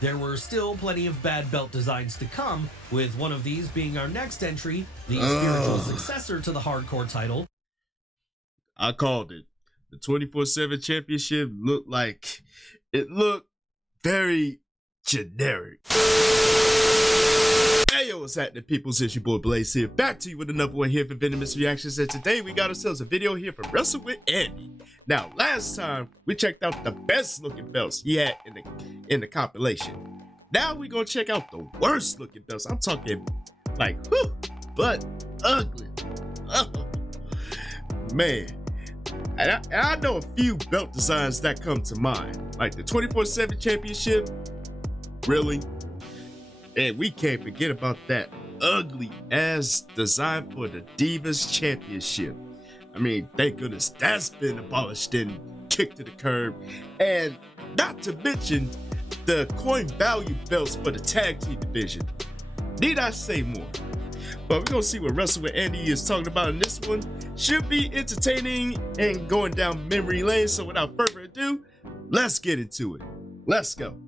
There were still plenty of bad belt designs to come, with one of these being our next entry, the spiritual successor to the hardcore title. I called it. The 24/7 championship looked very generic. Hey yo, what's happening, people? It's your boy Blaze here, back to you with another one here for Venomous Reactions, and today we got ourselves a video here from Wrestle with Andy. Now, last time we checked out the best looking belts he had in the compilation. Now we gonna check out the worst looking belts. I'm talking like, whew, but ugly. Oh, man. And I know a few belt designs that come to mind, like the 24/7 championship, really. And we can't forget about that ugly ass design for the Divas Championship. I mean, thank goodness that's been abolished and kicked to the curb. And not to mention the coin value belts for the tag team division. Need I say more? But we're gonna see what Wrestle with Andy is talking about in this one. Should be entertaining and going down memory lane. So without further ado, let's get into it. Let's go.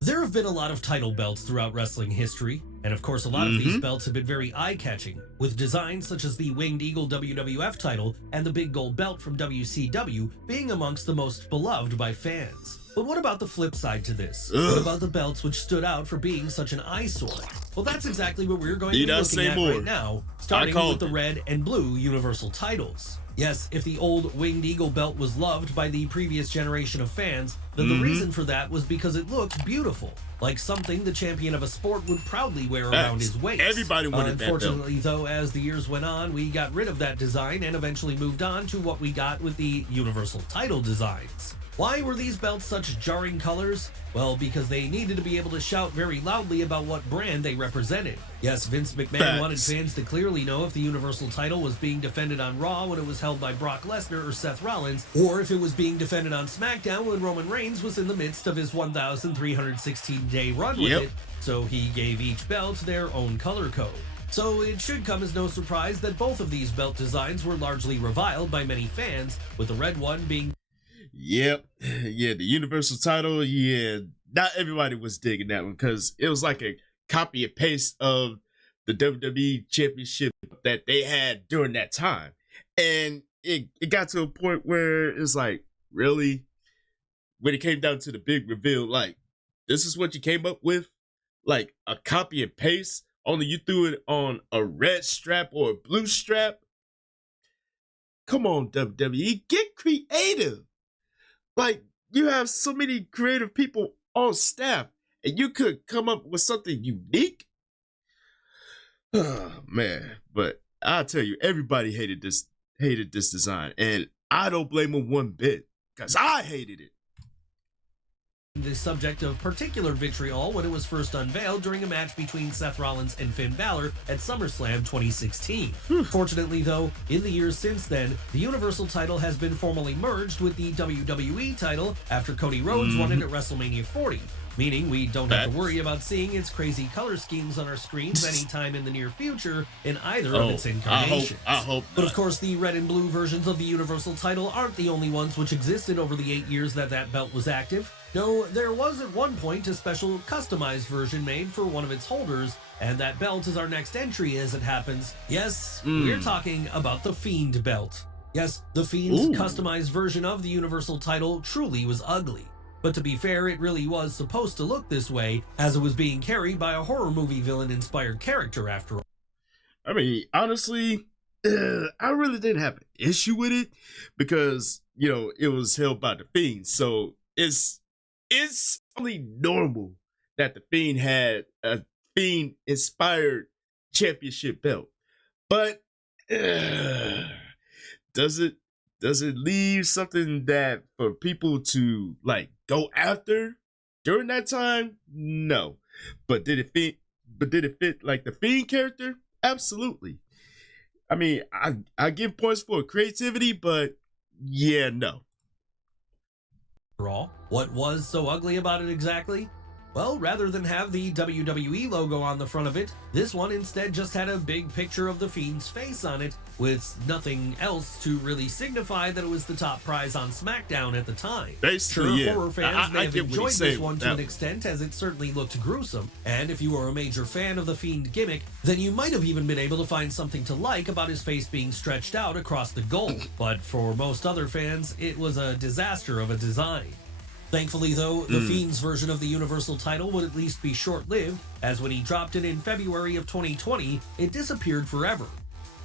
There have been a lot of title belts throughout wrestling history, and of course a lot of these belts have been very eye-catching, with designs such as the Winged Eagle WWF title and the Big Gold Belt from WCW being amongst the most beloved by fans. But what about the flip side to this? What about the belts which stood out for being such an eyesore? Well, that's exactly what we're going to be looking at right now, starting with the red and blue Universal titles. Yes, if the old Winged Eagle belt was loved by the previous generation of fans, then the reason for that was because it looked beautiful, like something the champion of a sport would proudly wear around his waist. Everybody wanted that belt. Unfortunately, though, as the years went on, we got rid of that design and eventually moved on to what we got with the Universal title designs. Why were these belts such jarring colors? Well, because they needed to be able to shout very loudly about what brand they represented. Yes, Vince McMahon wanted fans to clearly know if the Universal title was being defended on Raw when it was held by Brock Lesnar or Seth Rollins, or if it was being defended on SmackDown when Roman Reigns was in the midst of his 1,316-day run with it, so he gave each belt their own color code. So it should come as no surprise that both of these belt designs were largely reviled by many fans, with the red one being yeah, the Universal title, not everybody was digging that one because it was like a copy and paste of the WWE Championship that they had during that time. And it got to a point where it's like, really? When it came down to the big reveal, like, this is what you came up with? Like a copy and paste, only you threw it on a red strap or a blue strap? Come on, WWE, get creative. Like, you have so many creative people on staff, and you could come up with something unique. Oh, man. But I'll tell you, everybody hated this design, and I don't blame them one bit, because I hated it. The subject of particular vitriol when it was first unveiled during a match between Seth Rollins and Finn Balor at SummerSlam 2016. Fortunately, though, in the years since then, the Universal title has been formally merged with the WWE title after Cody Rhodes won it at WrestleMania 40, meaning we don't have to worry about seeing its crazy color schemes on our screens anytime in the near future in either of its incarnations. I hope but of course, the red and blue versions of the Universal title aren't the only ones which existed over the 8 years that belt was active. No, there was at one point a special customized version made for one of its holders, and that belt is our next entry as it happens. Yes, we're talking about the Fiend belt. Yes, the Fiend's customized version of the Universal title truly was ugly. But to be fair, it really was supposed to look this way, as it was being carried by a horror movie villain-inspired character after all. I mean, honestly, I really didn't have an issue with it, because, it was held by the Fiend, so it's only normal that the Fiend had a Fiend-inspired championship belt. But does it leave something that for people to like go after during that time? No. But did it fit like the Fiend character? Absolutely. I mean, I give points for creativity, but yeah, no. What was so ugly about it exactly? Well, rather than have the WWE logo on the front of it, this one instead just had a big picture of the Fiend's face on it, with nothing else to really signify that it was the top prize on SmackDown at the time. Basically, sure, yeah. horror fans may have enjoyed this one to now. an extent, as it certainly looked gruesome, and if you were a major fan of the Fiend gimmick, then you might have even been able to find something to like about his face being stretched out across the goal. But for most other fans, it was a disaster of a design. Thankfully, though, the Fiend's version of the Universal title would at least be short-lived, as when he dropped it in February of 2020, it disappeared forever.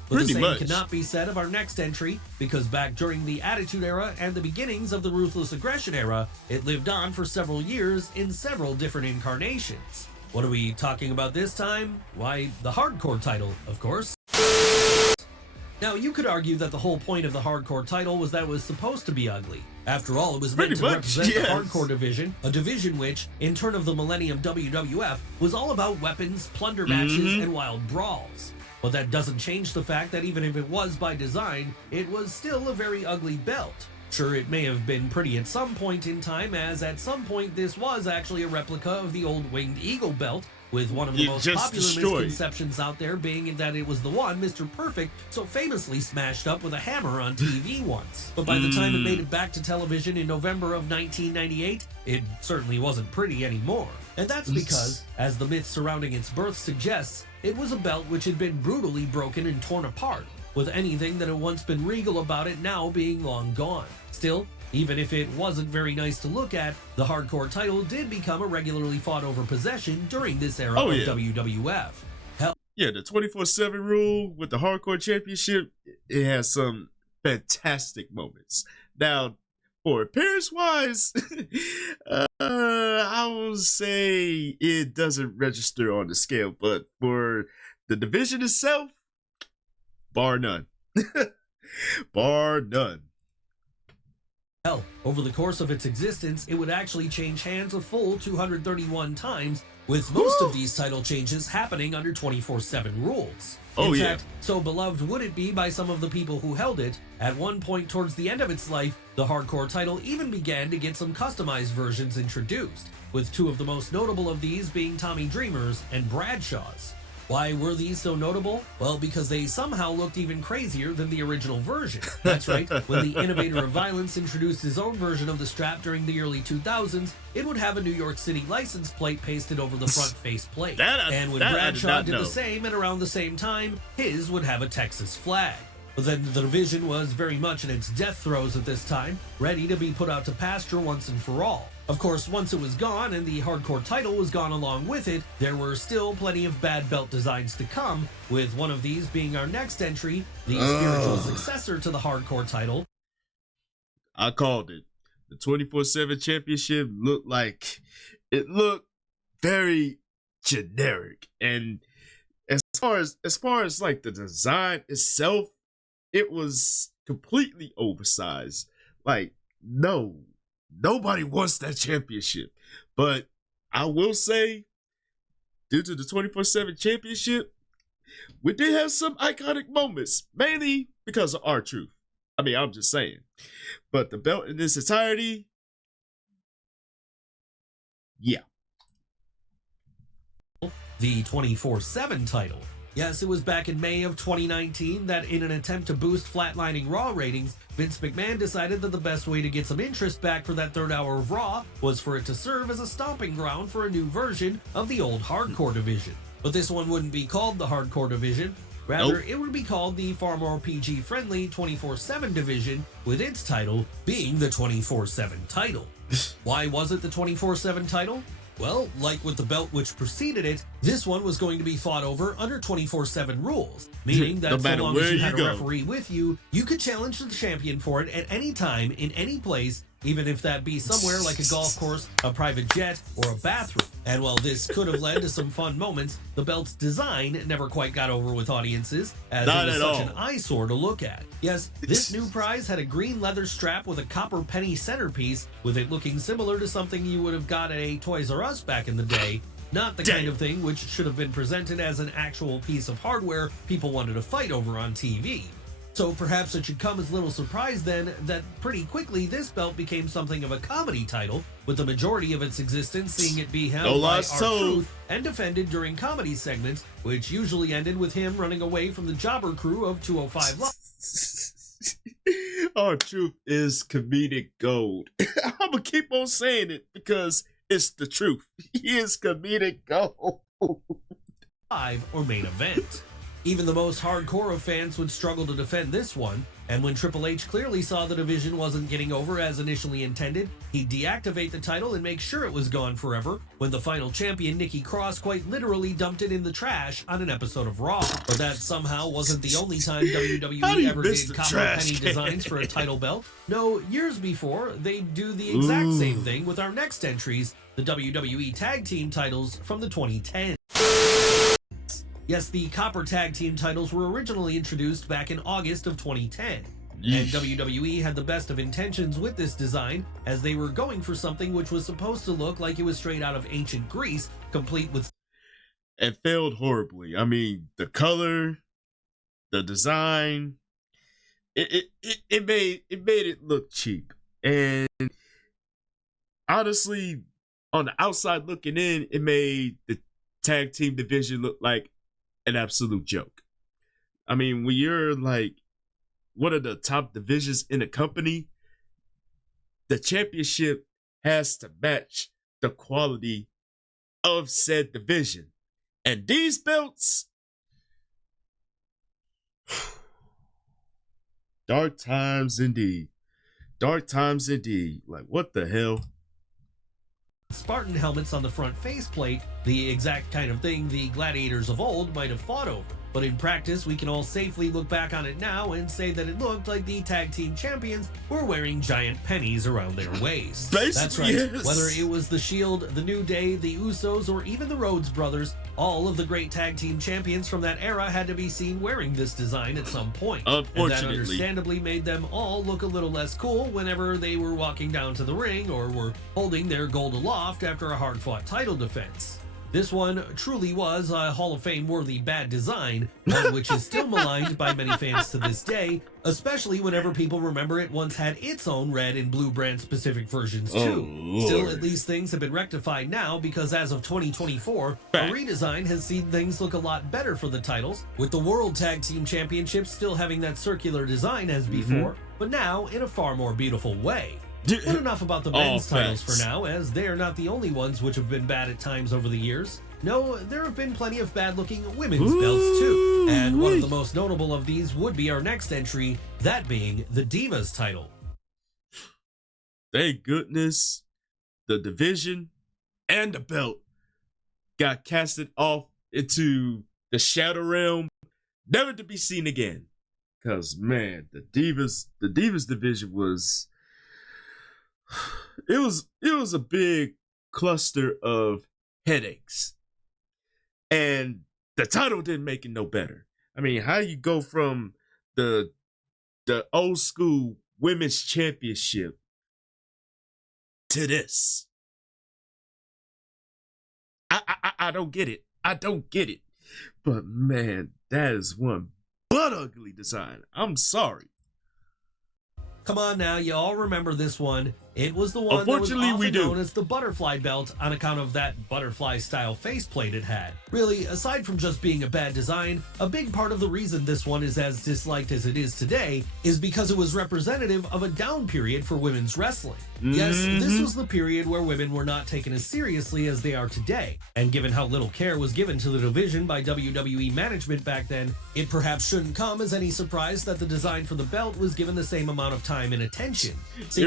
But the same cannot be said of our next entry, because back during the Attitude Era and the beginnings of the Ruthless Aggression Era, it lived on for several years in several different incarnations. What are we talking about this time? Why, the Hardcore title, of course. Now, you could argue that the whole point of the Hardcore title was that it was supposed to be ugly. After all, it was meant to represent the Hardcore division, a division which, in turn of the Millennium WWF, was all about weapons, plunder matches, and wild brawls. But that doesn't change the fact that even if it was by design, it was still a very ugly belt. Sure, it may have been pretty at some point in time, as at some point this was actually a replica of the old Winged Eagle belt, with one of the most popular misconceptions out there being that it was the one Mr. Perfect so famously smashed up with a hammer on TV once. But by the time it made it back to television in November of 1998, it certainly wasn't pretty anymore. And that's because, as the myth surrounding its birth suggests, it was a belt which had been brutally broken and torn apart, with anything that had once been regal about it now being long gone. Still, even if it wasn't very nice to look at, the Hardcore title did become a regularly fought over possession during this era of WWF. Yeah, the 24/7 rule with the Hardcore Championship, it has some fantastic moments. Now, for appearance-wise, I will say it doesn't register on the scale, but for the division itself, bar none. Bar none. Hell, over the course of its existence, it would actually change hands a full 231 times, with most of these title changes happening under 24/7 rules. In fact, so beloved would it be by some of the people who held it, at one point towards the end of its life, the Hardcore title even began to get some customized versions introduced, with two of the most notable of these being Tommy Dreamer's and Bradshaw's. Why were these so notable? Well, because they somehow looked even crazier than the original version. That's right, when the Innovator of Violence introduced his own version of the strap during the early 2000s, it would have a New York City license plate pasted over the front faceplate. And when Bradshaw did the same at around the same time, his would have a Texas flag. But then the division was very much in its death throes at this time, ready to be put out to pasture once and for all. Of course, once it was gone and the Hardcore title was gone along with it, there were still plenty of bad belt designs to come, with one of these being our next entry, the spiritual successor to the Hardcore title. I called it. The 24/7 championship looked very generic, and as far as like the design itself, it was completely oversized. Like, nobody wants that championship. But I will say, due to the 24/7 championship, we did have some iconic moments, mainly because of R-Truth. I mean, I'm just saying. But the belt in its entirety, yeah. The 24/7 title. Yes, it was back in May of 2019 that in an attempt to boost flatlining Raw ratings, Vince McMahon decided that the best way to get some interest back for that third hour of Raw was for it to serve as a stomping ground for a new version of the old Hardcore division. But this one wouldn't be called the Hardcore division. Rather, it would be called the far more PG-friendly 24/7 division, with its title being the 24/7 title. Why was it the 24/7 title? Well, like with the belt which preceded it, this one was going to be fought over under 24/7 rules, meaning that so long as you had a referee with you, you could challenge the champion for it at any time, in any place, even if that be somewhere like a golf course, a private jet, or a bathroom. And while this could have led to some fun moments, the belt's design never quite got over with audiences, as it was such an eyesore to look at. Yes, this new prize had a green leather strap with a copper penny centerpiece, with it looking similar to something you would have got at a Toys R Us back in the day. Not the kind of thing which should have been presented as an actual piece of hardware people wanted to fight over on TV. So perhaps it should come as little surprise then that pretty quickly this belt became something of a comedy title, with the majority of its existence seeing it be held by R-Truth and defended during comedy segments, which usually ended with him running away from the jobber crew of 205 Live. R-Truth is comedic gold. I'm gonna keep on saying it because it's the truth. He is comedic gold. Or main event. Even the most hardcore of fans would struggle to defend this one, and when Triple H clearly saw the division wasn't getting over as initially intended, he'd deactivate the title and make sure it was gone forever, when the final champion, Nikki Cross, quite literally dumped it in the trash on an episode of Raw. But that somehow wasn't the only time WWE ever did copper penny designs for a title belt. No, years before, they'd do the exact same thing with our next entries, the WWE Tag Team titles from the 2010s. Yes, the Copper Tag Team titles were originally introduced back in August of 2010. And WWE had the best of intentions with this design, as they were going for something which was supposed to look like it was straight out of ancient Greece, complete with... It failed horribly. I mean, the color, the design, it made it look cheap. And honestly, on the outside looking in, it made the tag team division look like an absolute joke. I mean, when you're like one of the top divisions in a company, the championship has to match the quality of said division. And these belts, dark times indeed. Dark times indeed. Like, what the hell? Spartan helmets on the front faceplate, the exact kind of thing the gladiators of old might have fought over. But in practice, we can all safely look back on it now and say that it looked like the tag team champions were wearing giant pennies around their waists. That's right. Yes. Whether it was the Shield, the New Day, the Usos, or even the Rhodes brothers, all of the great tag team champions from that era had to be seen wearing this design at some point. Unfortunately. And that understandably made them all look a little less cool whenever they were walking down to the ring or were holding their gold aloft after a hard-fought title defense. This one truly was a Hall of Fame worthy bad design, one which is still maligned by many fans to this day, especially whenever people remember it once had its own red and blue brand specific versions too. Still, at least things have been rectified now because as of 2024, a redesign has seen things look a lot better for the titles, with the World Tag Team Championships still having that circular design as before, but now in a far more beautiful way. But enough about the men's titles for now, as they are not the only ones which have been bad at times over the years. No, there have been plenty of bad-looking women's belts too, and one of the most notable of these would be our next entry, that being the Divas title. Thank goodness the division and the belt got casted off into the Shadow Realm, never to be seen again. Cause man, the Divas division was... It was a big cluster of headaches, and the title didn't make it no better. I mean, how you go from the old school women's championship to this? I don't get it. I don't get it. But man, that is one butt ugly design. I'm sorry. Come on now, you all remember this one. It was the one that was often known as the butterfly belt on account of that butterfly-style faceplate it had. Really, aside from just being a bad design, a big part of the reason this one is as disliked as it is today is because it was representative of a down period for women's wrestling. Yes, this was the period where women were not taken as seriously as they are today, and given how little care was given to the division by WWE management back then, it perhaps shouldn't come as any surprise that the design for the belt was given the same amount of time and attention. This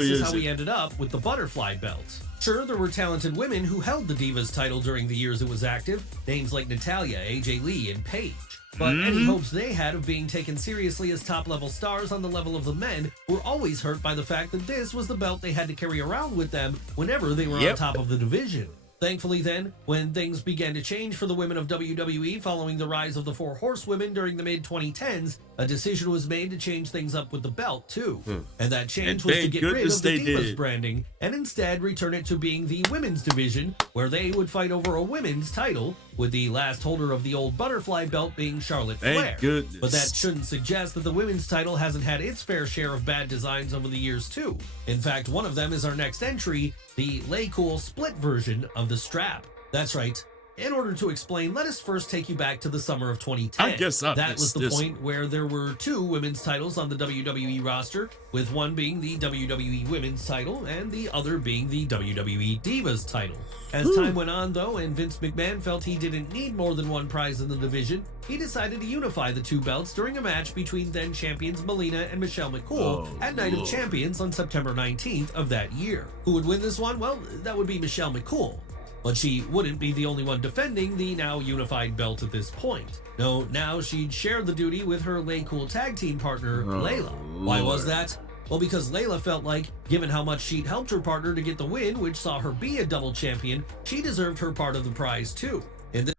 is how we ended up with the butterfly belt. Sure, there were talented women who held the Divas title during the years it was active, names like Natalya, AJ Lee, and Paige. But any hopes they had of being taken seriously as top-level stars on the level of the men were always hurt by the fact that this was the belt they had to carry around with them whenever they were on top of the division. Thankfully then, when things began to change for the women of WWE following the rise of the Four Horsewomen during the mid-2010s, a decision was made to change things up with the belt too. And that change And was to thank get rid of goodness the they Divas did. branding and instead return it to being the women's division, where they would fight over a women's title, with the last holder of the old butterfly belt being Charlotte Flair. Thank goodness. But that shouldn't suggest that the women's title hasn't had its fair share of bad designs over the years too. In fact, one of them is our next entry, the Lay Cool split version of the strap. That's right. In order to explain, let us first take you back to the summer of 2010. I guess I that was missed the this point where there were two women's titles on the WWE roster, with one being the WWE Women's title and the other being the WWE Divas title. As time went on, though, and Vince McMahon felt he didn't need more than one prize in the division, he decided to unify the two belts during a match between then champions Melina and Michelle McCool at Night of Champions on September 19th of that year. Who would win this one? Well, that would be Michelle McCool. But she wouldn't be the only one defending the now unified belt at this point. No, now she'd share the duty with her Lay Cool tag team partner, Layla. Why was that? Well, because Layla felt like, given how much she'd helped her partner to get the win, which saw her be a double champion, she deserved her part of the prize too. And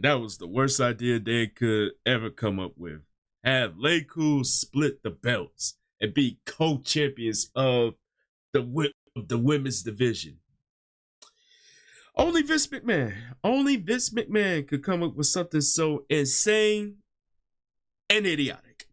that was the worst idea they could ever come up with. Have Lay Cool split the belts and be co-champions of the women's division. Only Vince McMahon could come up with something so insane and idiotic.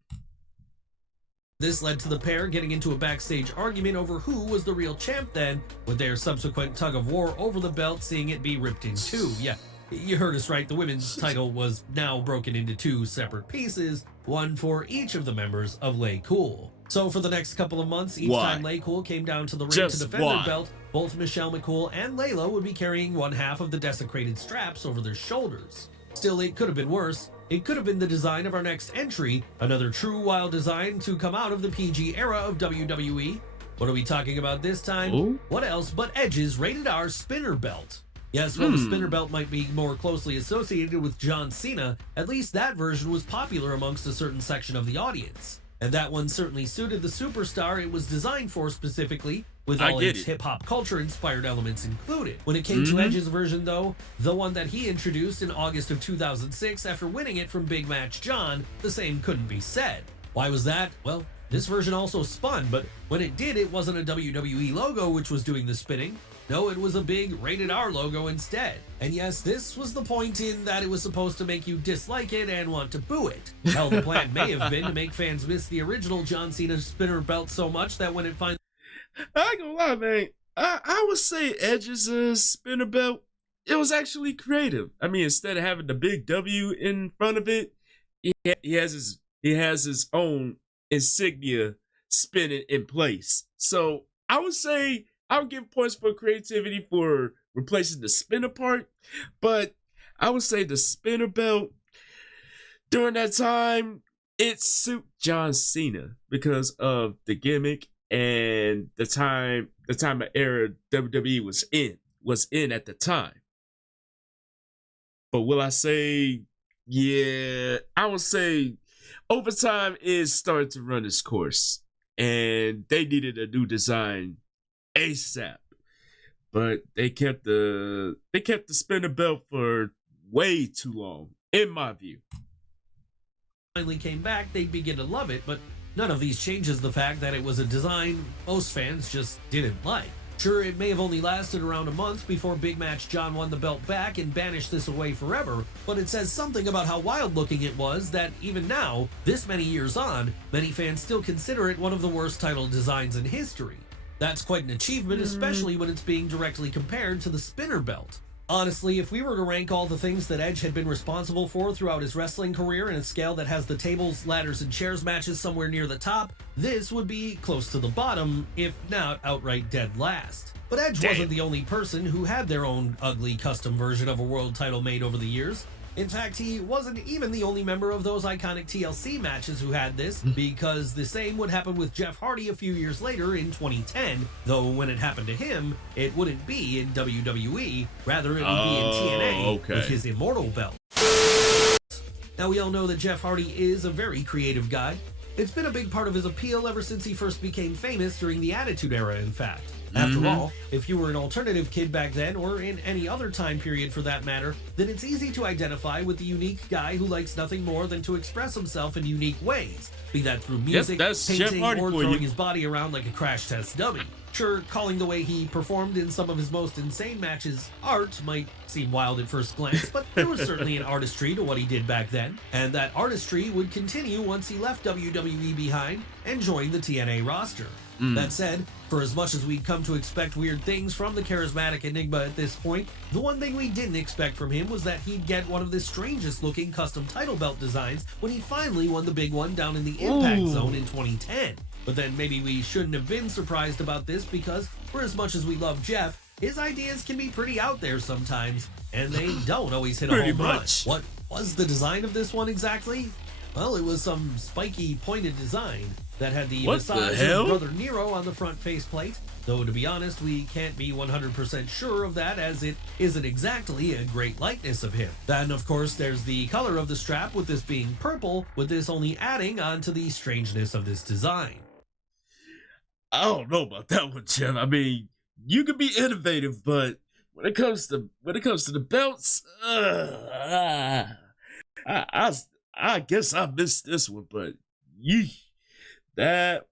this led to the pair getting into a backstage argument over who was the real champ then, with their subsequent tug of war over the belt seeing it be ripped in two. Yeah, you heard us right, the women's title was now broken into two separate pieces, one for each of the members of Lay Cool. So for the next couple of months, each time Lay Cool came down to the ring to defend their belt, both Michelle McCool and Layla would be carrying one half of the desecrated straps over their shoulders. Still, it could have been worse. It could have been the design of our next entry, another true wild design to come out of the PG era of WWE. What are we talking about this time? Ooh. What else but Edge's Rated R spinner belt? Yes, while the spinner belt might be more closely associated with John Cena, at least that version was popular amongst a certain section of the audience. And that one certainly suited the superstar it was designed for specifically, with all its hip-hop culture-inspired elements included. When it came to Edge's version, though, the one that he introduced in August of 2006 after winning it from Big Match John, the same couldn't be said. Why was that? Well, this version also spun, but when it did, it wasn't a WWE logo which was doing the spinning. No, it was a big Rated R logo instead. And yes, this was the point in that it was supposed to make you dislike it and want to boo it. Hell, the plan may have been to make fans miss the original John Cena spinner belt so much that when it finally... I ain't gonna lie, man. I would say Edge's spinner belt, it was actually creative. I mean, instead of having the big W in front of it, he has his own insignia spinning in place. So I would say I would give points for creativity for replacing the spinner part, but I would say the spinner belt during that time, it suited John Cena because of the gimmick and the time of era WWE was in at the time. But will I say, yeah, I would say overtime is starting to run its course, and they needed a new design ASAP. But they kept the spinner belt for way too long, in my view. Finally came back, they'd begin to love it, but none of these changes the fact that it was a design most fans just didn't like. Sure, it may have only lasted around a month before Big Match John won the belt back and banished this away forever, but it says something about how wild looking it was that even now, this many years on, many fans still consider it one of the worst title designs in history. That's quite an achievement, especially when it's being directly compared to the spinner belt. Honestly, if we were to rank all the things that Edge had been responsible for throughout his wrestling career in a scale that has the tables, ladders, and chairs matches somewhere near the top, this would be close to the bottom, if not outright dead last. But Edge wasn't the only person who had their own ugly custom version of a world title made over the years. In fact, he wasn't even the only member of those iconic TLC matches who had this, because the same would happen with Jeff Hardy a few years later in 2010, though when it happened to him, it wouldn't be in WWE, rather it would be in TNA with his Immortal belt. Now we all know that Jeff Hardy is a very creative guy. It's been a big part of his appeal ever since he first became famous during the Attitude Era, in fact. After all, if you were an alternative kid back then, or in any other time period for that matter, then it's easy to identify with the unique guy who likes nothing more than to express himself in unique ways, be that through music, painting, or throwing his body around like a crash test dummy. Sure, calling the way he performed in some of his most insane matches art might seem wild at first glance, but there was certainly an artistry to what he did back then, and that artistry would continue once he left WWE behind and joined the TNA roster. That said, for as much as we'd come to expect weird things from the charismatic enigma at this point, the one thing we didn't expect from him was that he'd get one of the strangest looking custom title belt designs when he finally won the big one down in the Impact Zone in 2010. But then maybe we shouldn't have been surprised about this, because for as much as we love Jeff, his ideas can be pretty out there sometimes, and they don't always hit a home run. What was the design of this one exactly? Well, it was some spiky, pointed design that had the visage of Brother Nero on the front faceplate, though to be honest, we can't be 100% sure of that, as it isn't exactly a great likeness of him. Then, of course, there's the color of the strap, with this being purple, with this only adding on to the strangeness of this design. I don't know about that one, Jeff. I mean, you can be innovative, but when it comes to the belts, I guess I missed this one, but that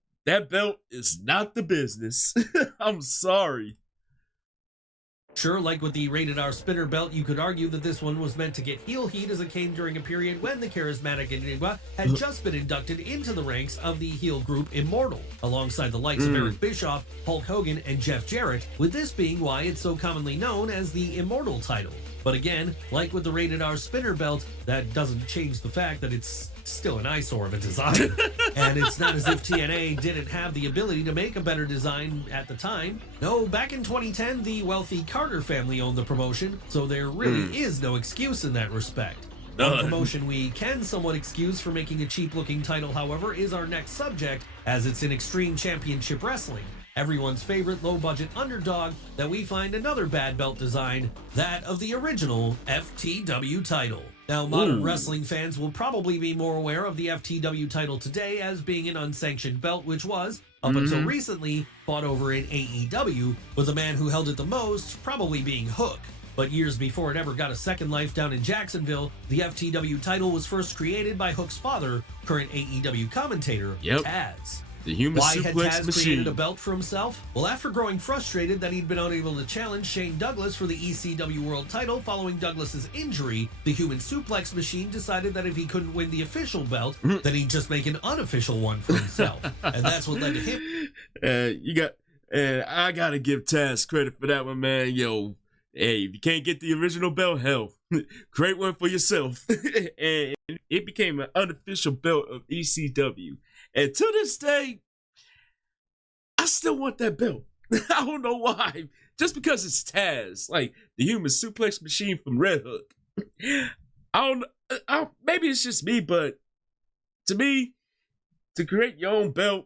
belt is not the business. I'm sorry. Sure, like with the Rated R spinner belt, you could argue that this one was meant to get heel heat, as it came during a period when the charismatic Enigma had just been inducted into the ranks of the heel group Immortal, alongside the likes of Eric Bischoff, Hulk Hogan, and Jeff Jarrett, with this being why it's so commonly known as the Immortal title. But again, like with the Rated R spinner belt, that doesn't change the fact that it's still an eyesore of a design. And it's not as if TNA didn't have the ability to make a better design at the time. No, back in 2010, the wealthy Carter family owned the promotion, so there really is no excuse in that respect. One promotion we can somewhat excuse for making a cheap-looking title, however, is our next subject, as it's in Extreme Championship Wrestling. Everyone's favorite low-budget underdog that we find another bad belt design, that of the original FTW title. Now, modern wrestling fans will probably be more aware of the FTW title today as being an unsanctioned belt, which was, up until recently, fought over in AEW, with the man who held it the most probably being Hook. But years before it ever got a second life down in Jacksonville, the FTW title was first created by Hook's father, current AEW commentator, Taz. The human Why had suplex Taz machine. created a belt for himself? Well, after growing frustrated that he'd been unable to challenge Shane Douglas for the ECW World title following Douglas's injury, the human suplex machine decided that if he couldn't win the official belt, then he'd just make an unofficial one for himself. And that's what led to him. I gotta give Taz credit for that one, man. Yo, hey, if you can't get the original belt, hell, great one for yourself. And it became an unofficial belt of ECW. And to this day, I still want that belt. I don't know why. Just because it's Taz, like the human suplex machine from Red Hook. Maybe it's just me, but to me, to create your own belt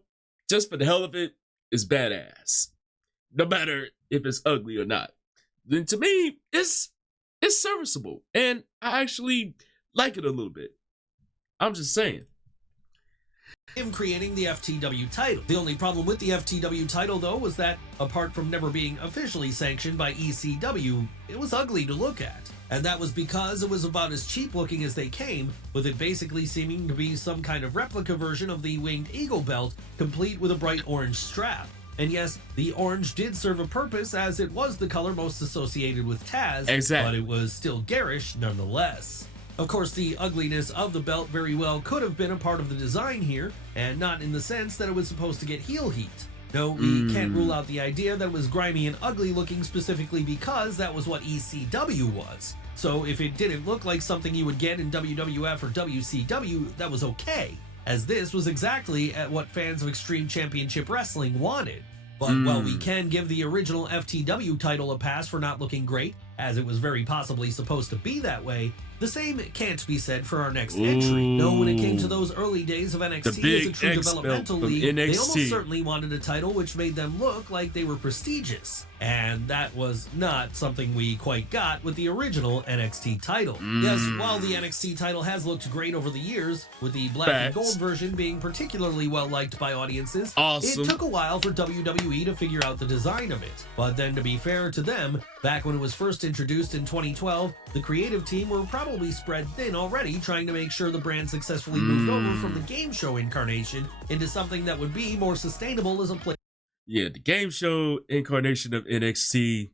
just for the hell of it is badass. No matter if it's ugly or not. Then to me, it's serviceable. And I actually like it a little bit. I'm just saying. Him creating the FTW title. The only problem with the FTW title, though, was that, apart from never being officially sanctioned by ECW, it was ugly to look at. And that was because it was about as cheap looking as they came, with it basically seeming to be some kind of replica version of the Winged Eagle belt, complete with a bright orange strap. And yes, the orange did serve a purpose, as it was the color most associated with Taz, but it was still garish nonetheless. Of course, the ugliness of the belt very well could have been a part of the design here, and not in the sense that it was supposed to get heel heat. No, we can't rule out the idea that it was grimy and ugly looking specifically because that was what ECW was. So if it didn't look like something you would get in WWF or WCW, that was okay, as this was exactly at what fans of Extreme Championship Wrestling wanted. But while we can give the original FTW title a pass for not looking great, as it was very possibly supposed to be that way, the same can't be said for our next entry. No, when it came to those early days of NXT as a true developmental league, they almost certainly wanted a title which made them look like they were prestigious. And that was not something we quite got with the original NXT title. Yes, while the NXT title has looked great over the years, with the black and gold version being particularly well liked by audiences, it took a while for WWE WWE to figure out the design of it. But then, to be fair to them, back when it was first introduced in 2012, the creative team were probably spread thin already, trying to make sure the brand successfully moved over from the game show incarnation into something that would be more sustainable as a place. Yeah, the game show incarnation of NXT.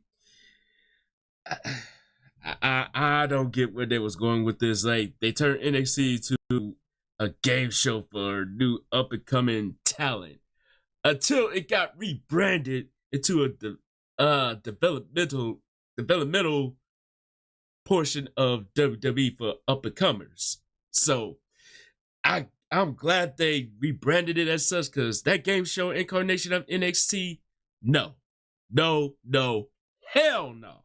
I don't get where they was going with this. Like, they turned NXT to a game show for new up and coming talent until it got rebranded into a developmental portion of WWE for up and comers. So I'm glad they rebranded it as such, because that game show incarnation of NXT, no, hell no.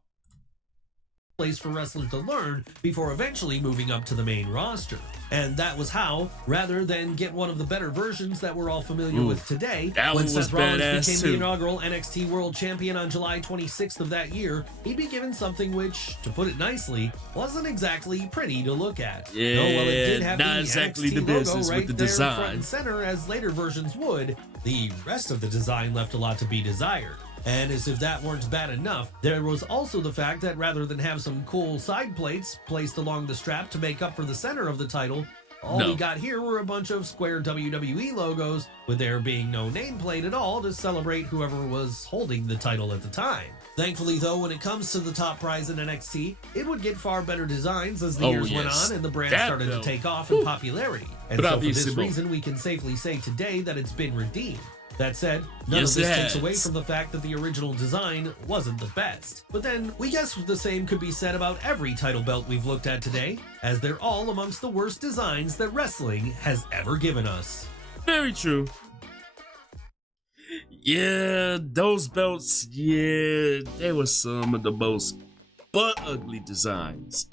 Place for wrestlers to learn before eventually moving up to the main roster. And that was how, rather than get one of the better versions that we're all familiar with today, when Seth Rollins became the inaugural NXT World Champion on July 26th of that year, he'd be given something which, to put it nicely, wasn't exactly pretty to look at. Yeah, no, while it did have not the exactly NXT the business logo right with the there design. front and center as later versions would, the rest of the design left a lot to be desired. And as if that weren't bad enough, there was also the fact that rather than have some cool side plates placed along the strap to make up for the center of the title, all we got here were a bunch of square WWE logos, with there being no nameplate at all to celebrate whoever was holding the title at the time. Thankfully, though, when it comes to the top prize in NXT, it would get far better designs as the years went on and the brand started to take off in popularity. And so for this reason, we can safely say today that it's been redeemed. That said, none of this takes away from the fact that the original design wasn't the best. But then, we guess the same could be said about every title belt we've looked at today, as they're all amongst the worst designs that wrestling has ever given us. Very true. Yeah, those belts, they were some of the most butt ugly designs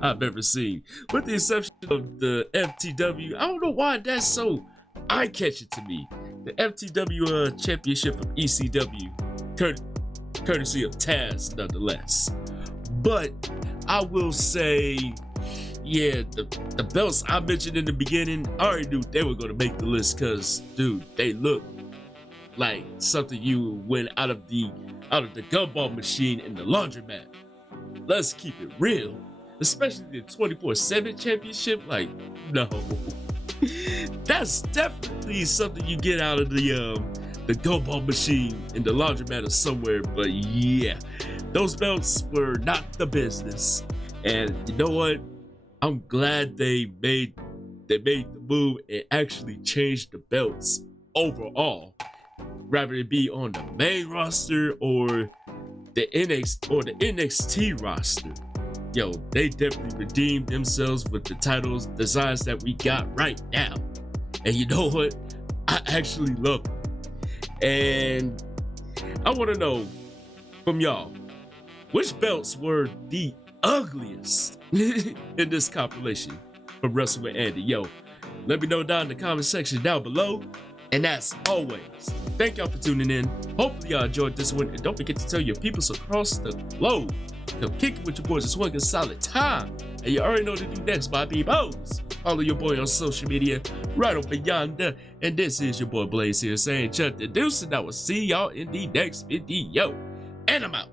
I've ever seen. With the exception of the FTW, I don't know why that's so eye-catching to me. The FTW championship from ECW, courtesy of Taz, nonetheless. But I will say, the belts I mentioned in the beginning, I already knew they were going to make the list, because, dude, they look like something you went out of the gumball machine in the laundromat. Let's keep it real, especially the 24/7 championship. Like, no. That's definitely something you get out of the gumball machine in the laundromat or somewhere. But yeah, those belts were not the business. And you know what? I'm glad they made the move and actually changed the belts overall, rather than be on the main roster or the NXT roster. Yo, they definitely redeemed themselves with the titles, designs that we got right now. And you know what? I actually love it. And I want to know from y'all, which belts were the ugliest in this compilation from Wrestle with Andy? Yo, let me know down in the comment section down below. And as always, thank y'all for tuning in. Hopefully y'all enjoyed this one. And don't forget to tell your peoples across the globe, come kick it with your boys and swing a solid time. And you already know what to do next, my peoples. Follow your boy on social media right over yonder. And this is your boy Blaze here saying chuck the deuce, and I will see y'all in the next video. And I'm out.